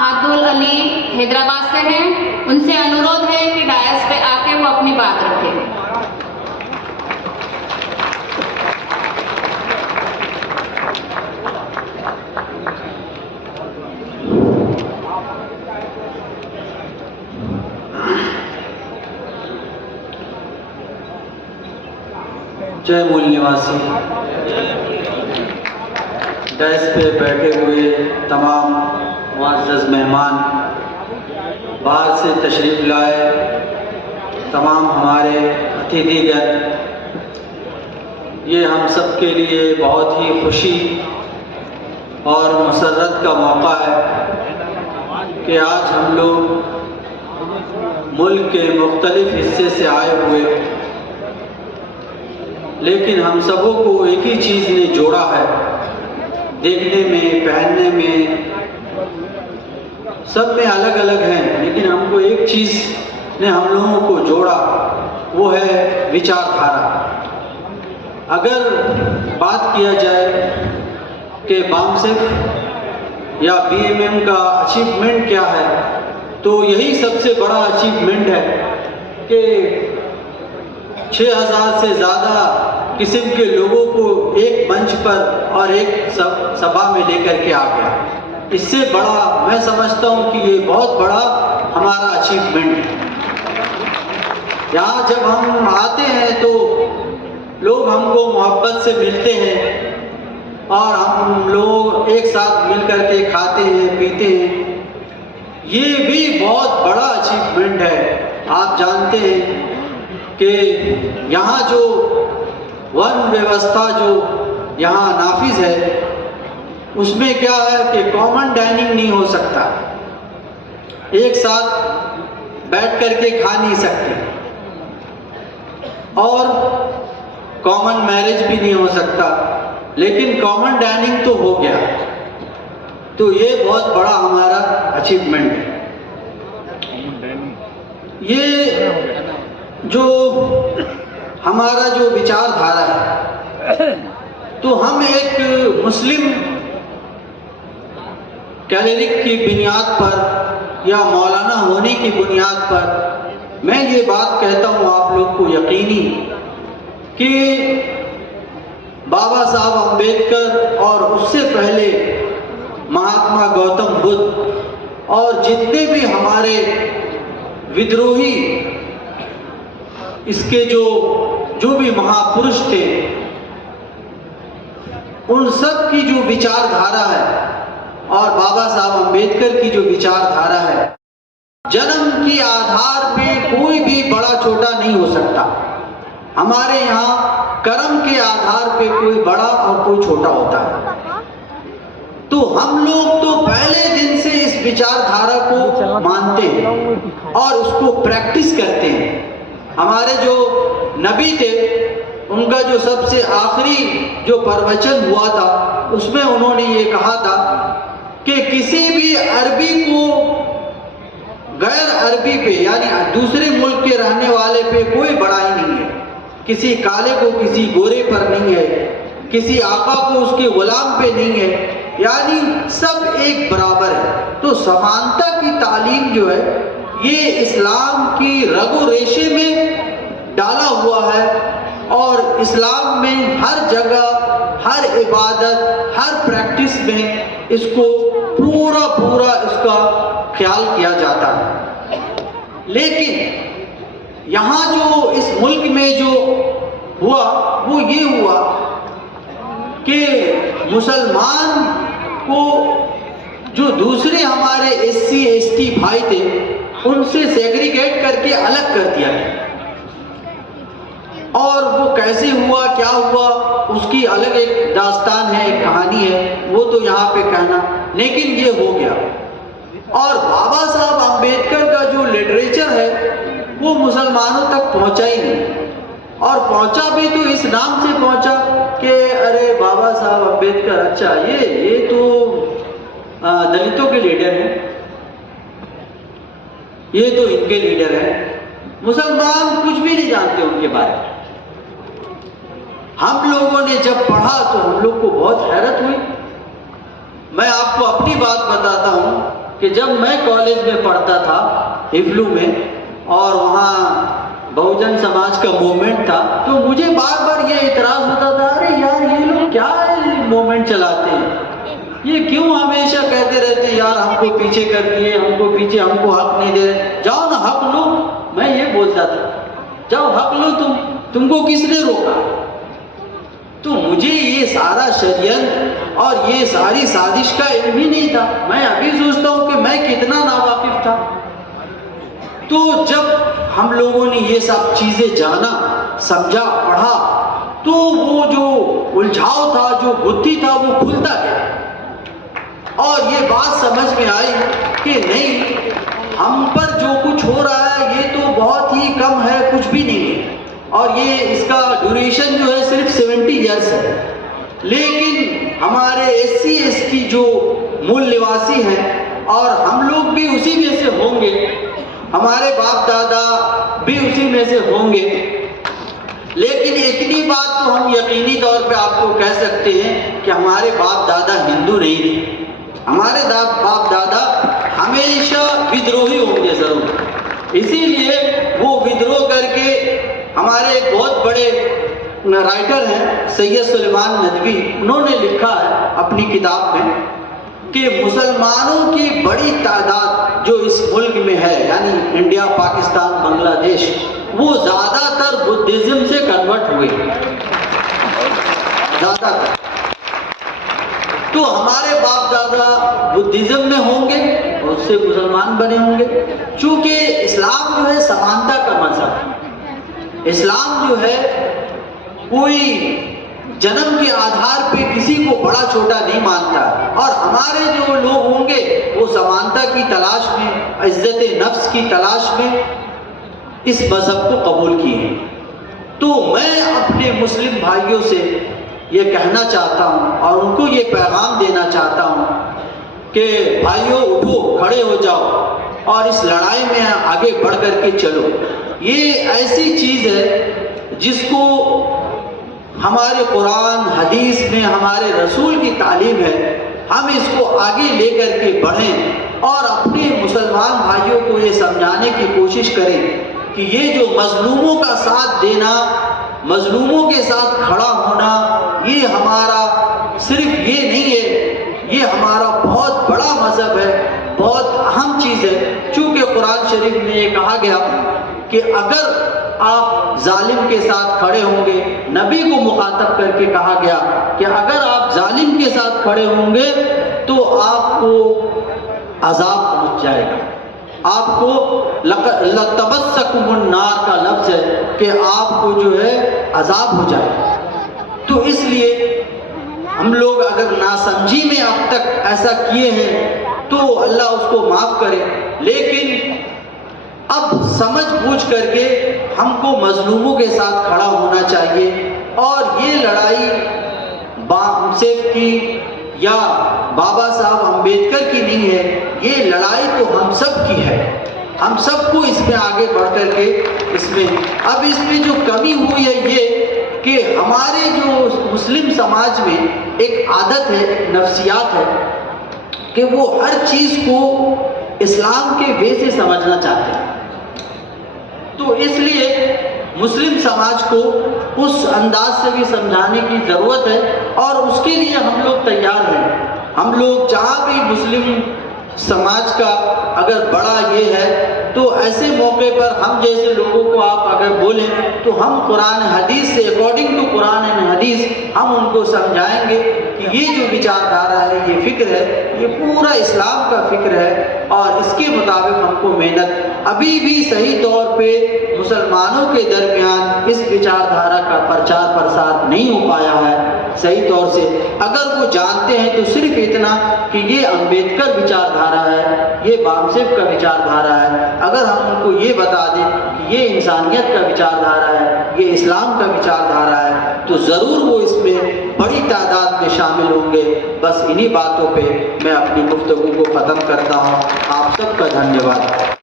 आदुल अली हैदराबाद से हैं। उनसे अनुरोध है कि डायस पे आके वो अपनी बात रखें। जय मूल निवासी, डायस पे बैठे हुए तमाम मुअज़्ज़ज़ मेहमान, बाहर से तशरीफ़ लाए तमाम हमारे अतिथिगण, ये हम सब के लिए बहुत ही खुशी और मसर्रत का मौका है कि आज हम लोग मुल्क के मुख्तलिफ हिस्से से आए हुए, लेकिन हम सबों को एक ही चीज़ ने जोड़ा है, देखने में, पहनने में, सब में अलग अलग हैं, लेकिन हमको एक चीज़ ने हम लोगों को जोड़ा, वो है विचारधारा। अगर बात किया जाए कि बामसेफ या बीएमएम का अचीवमेंट क्या है, तो यही सबसे बड़ा अचीवमेंट है कि 6000 से ज़्यादा किस्म के लोगों को एक मंच पर और एक सभा में लेकर के आ गया। इससे बड़ा मैं समझता हूँ कि ये बहुत बड़ा हमारा अचीवमेंट है। यहाँ जब हम आते हैं तो लोग हमको मोहब्बत से मिलते हैं और हम लोग एक साथ मिल कर के खाते हैं, पीते हैं। ये भी बहुत बड़ा अचीवमेंट है। आप जानते हैं कि यहाँ जो वन व्यवस्था जो यहाँ नाफिज है, उसमें क्या है कि कॉमन डाइनिंग नहीं हो सकता, एक साथ बैठ करके खा नहीं सकते, और कॉमन मैरिज भी नहीं हो सकता, लेकिन कॉमन डाइनिंग तो हो गया। तो ये बहुत बड़ा हमारा अचीवमेंट है। ये जो हमारा जो विचारधारा है, तो हम एक मुस्लिम कैलेरिक की बुनियाद पर या मौलाना होने की बुनियाद पर मैं ये बात कहता हूँ आप लोग को यकीनी कि बाबा साहब अम्बेडकर और उससे पहले महात्मा गौतम बुद्ध और जितने भी हमारे विद्रोही इसके जो भी महापुरुष थे, उन सब की जो विचारधारा है और बाबा साहब अम्बेडकर की जो विचारधारा है, जन्म के आधार पे कोई भी बड़ा छोटा नहीं हो सकता। हमारे यहाँ कर्म के आधार पे कोई बड़ा और कोई छोटा होता है। तो हम लोग तो पहले दिन से इस विचारधारा को मानते हैं और उसको प्रैक्टिस करते हैं। हमारे जो नबी थे, उनका जो सबसे आखिरी जो प्रवचन हुआ था, उसमें उन्होंने ये कहा था कि किसी भी अरबी को गैर अरबी पे यानी दूसरे मुल्क के रहने वाले पे कोई बड़ाई नहीं है, किसी काले को किसी गोरे पर नहीं है, किसी आका को उसके गुलाम पे नहीं है, यानी सब एक बराबर है। तो समानता की तालीम जो है, ये इस्लाम की रगो रेशे में डाला हुआ है और इस्लाम में हर जगह, हर इबादत, हर प्रैक्टिस में इसको पूरा इसका ख्याल किया जाता है। लेकिन यहाँ जो इस मुल्क में जो हुआ वो ये हुआ कि मुसलमान को जो दूसरे हमारे SC ST भाई थे, उनसे सेग्रीगेट करके अलग कर दिया गया। और वो कैसे हुआ, क्या हुआ, उसकी अलग एक दास्तान है, एक कहानी है, वो तो यहाँ पे कहना, लेकिन ये हो गया। और बाबा साहब अम्बेडकर का जो लिटरेचर है, वो मुसलमानों तक पहुँचा ही नहीं, और पहुँचा भी तो इस नाम से पहुँचा कि अरे बाबा साहब अम्बेडकर, अच्छा ये तो दलितों के लीडर हैं, ये तो इनके लीडर हैं। मुसलमान कुछ भी नहीं जानते उनके बारे में। हम लोगों ने जब पढ़ा तो हम लोग को बहुत हैरत हुई। मैं आपको अपनी बात बताता हूँ कि जब मैं कॉलेज में पढ़ता था हिफलू में और वहाँ बहुजन समाज का मूवमेंट था, तो मुझे बार बार ये इतराज होता था, अरे यार ये लोग क्या मूवमेंट चलाते हैं, ये क्यों हमेशा कहते रहते हैं यार हमको पीछे कर दिए, हमको पीछे, हमको हक नहीं दे रहे, जाओ ना हक लो। मैं ये बोलता था, जाओ हक लो, तुमको किसने रोका? तो मुझे ये सारा षड्यंत्र और ये सारी साजिश का इल्म ही नहीं था। मैं अभी सोचता हूँ कि मैं कितना नावाकिफ था। तो जब हम लोगों ने ये सब चीजें जाना, समझा, पढ़ा, तो वो जो उलझाव था, जो बुद्धि था, वो खुलता गया और ये बात समझ में आई कि नहीं, हम पर जो कुछ हो रहा है ये तो बहुत ही कम है, कुछ भी नहीं है, और ये इसका ड्यूरेशन जो है सिर्फ 70 ईयर्स है। लेकिन हमारे SC ST जो मूल निवासी हैं और हम लोग भी उसी में से होंगे, हमारे बाप दादा भी उसी में से होंगे। लेकिन इतनी बात तो हम यकीनी तौर पे आपको कह सकते हैं कि हमारे बाप दादा हिंदू नहीं थे। हमारे बाप दादा हमेशा विद्रोही होंगे जरूर। इसीलिए वो विद्रोह करके, हमारे एक बहुत बड़े राइटर हैं सैयद सुलेमान नदवी, उन्होंने लिखा है अपनी किताब में कि मुसलमानों की बड़ी तादाद जो इस मुल्क में है, यानी इंडिया, पाकिस्तान, बांग्लादेश, वो ज्यादातर बुद्धिज्म से कन्वर्ट हुए, ज्यादातर। तो हमारे बाप दादा बुद्धिज्म में होंगे, उससे मुसलमान बने होंगे। चूंकि इस्लाम जो है समानता का मजहब है। इस्लाम जो है कोई जन्म के आधार पे किसी को बड़ा छोटा नहीं मानता, और हमारे जो लोग होंगे वो समानता की तलाश में, इज्जत नफ्स की तलाश में इस मजहब को कबूल किए हैं। तो मैं अपने मुस्लिम भाइयों से ये कहना चाहता हूँ और उनको ये पैगाम देना चाहता हूँ कि भाइयों उठो, खड़े हो जाओ और इस लड़ाई में आगे बढ़ करके चलो। ये ऐसी चीज़ है जिसको हमारे कुरान हदीस में, हमारे रसूल की तालीम है, हम इसको आगे लेकर के बढ़ें और अपने मुसलमान भाइयों को ये समझाने की कोशिश करें कि ये जो मजलूमों का साथ देना, मजलूमों के साथ खड़ा होना, ये हमारा सिर्फ ये नहीं है, ये हमारा बहुत बड़ा मजहब है, बहुत अहम चीज़ है। चूँकि कुरान शरीफ में ये कहा गया कि अगर आप जालिम के साथ खड़े होंगे, नबी को मुखातब करके कहा गया कि अगर आप जालिम के साथ खड़े होंगे तो आपको अजाब पहुंच जाएगा, आपको लतबस्सकुमुन नार का लफ्ज है कि आपको जो है अजाब हो जाएगा। तो इसलिए हम लोग अगर नासमझी में अब तक ऐसा किए हैं तो अल्लाह उसको माफ़ करे, लेकिन अब समझ बूझ करके हमको मजलूमों के साथ खड़ा होना चाहिए। और ये लड़ाई बामसेफ की या बाबा साहब अम्बेडकर की नहीं है, ये लड़ाई तो हम सब की है। हम सबको इसमें आगे बढ़ करके अब इसमें जो कमी हुई है ये कि हमारे जो मुस्लिम समाज में एक आदत है, एक नफ्सियात है कि वो हर चीज़ को इस्लाम के वे से समझना चाहते हैं। तो इसलिए मुस्लिम समाज को उस अंदाज से भी समझाने की ज़रूरत है और उसके लिए हम लोग तैयार हैं। हम लोग जहाँ भी मुस्लिम समाज का अगर बड़ा ये है तो ऐसे मौके पर हम जैसे लोगों को आप अगर बोलें तो हम कुरान हदीस से, अकॉर्डिंग टू कुरान एंड हदीस, हम उनको समझाएंगे कि ये जो विचारधारा है, ये फिक्र है, ये पूरा इस्लाम का फिक्र है और इसके मुताबिक हमको मेहनत, अभी भी सही तौर पे मुसलमानों के दरमियान इस विचारधारा का प्रचार प्रसार नहीं हो पाया है सही तौर से। अगर वो जानते हैं तो सिर्फ इतना कि ये अम्बेडकर विचारधारा है, ये बामसेफ का विचारधारा है। अगर हम उनको ये बता दें कि ये इंसानियत का विचारधारा है, ये इस्लाम का विचारधारा है, तो ज़रूर वो इसमें बड़ी तादाद में शामिल होंगे। बस इन्हीं बातों पे मैं अपनी गुफ्तगू को ख़त्म करता हूँ। आप सबका धन्यवाद।